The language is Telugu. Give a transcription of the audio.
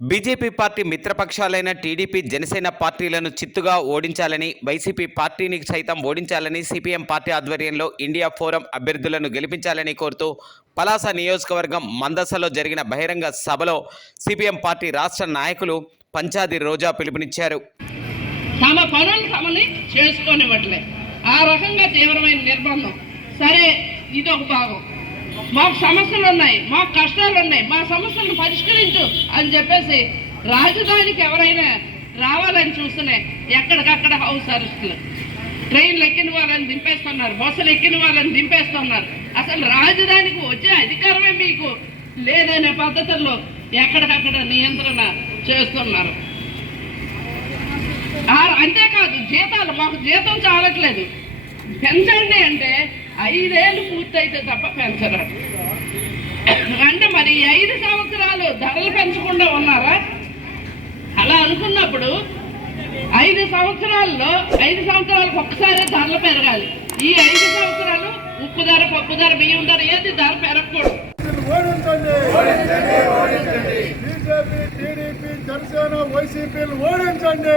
బీజేపీ పార్టీ మిత్రపక్షాలైన టీడీపీ, జనసేన పార్టీలను చిత్తుగా ఓడించాలని, వైసీపీ పార్టీని సైతం ఓడించాలని సిపిఎం పార్టీ ఆధ్వర్యంలో ఇండియా ఫోరం అభ్యర్థులను గెలిపించాలని కోరుతూ పలాస నియోజకవర్గం మందసలో జరిగిన బహిరంగ సభలో సిపిఎం పార్టీ రాష్ట్ర నాయకులు పంచాది రోజా పిలుపునిచ్చారు. తమ పనులు తమని చేసుకోనివ్వట్లే, ఆ రకంగా తీవ్రమైన నిర్బంధం. సరే, ఇది ఒక భాగం. మాకు సమస్యలు ఉన్నాయి, మాకు కష్టాలు ఉన్నాయి, మా సమస్యలను పరిష్కరించు అని చెప్పేసి రాజధానికి ఎవరైనా రావాలని చూస్తేనే ఎక్కడికక్కడ హౌస్ అరెస్టులు, ట్రైన్లు ఎక్కిన వాళ్ళని దింపేస్తున్నారు, బస్సులు ఎక్కిన వాళ్ళని దింపేస్తున్నారు. అసలు రాజధానికి వచ్చే అధికారమే మీకు లేదనే పద్ధతుల్లో ఎక్కడికక్కడ నియంత్రణ చేస్తున్నారు. అంతేకాదు, జీతాలు మాకు జీతం చాలట్లేదు, పెంచండి అంటే 5 ఏళ్ళు పూర్తయితే తప్ప పెంచరు. అంటే మరి 5 సంవత్సరాలు ధరలు పెంచకుండా ఉన్నారా? అలా అనుకున్నప్పుడు 5 సంవత్సరాలకు ఒక్కసారి ధరలు పెరగాలి. ఈ 5 సంవత్సరాలు ఉప్పు ధర, పప్పు ధర, బియ్యం ధర ఏది ధర పెరగకూడదు. బీజేపీ, టీడీపీ, జనసేన, వైసీపీలు ఓడించండి.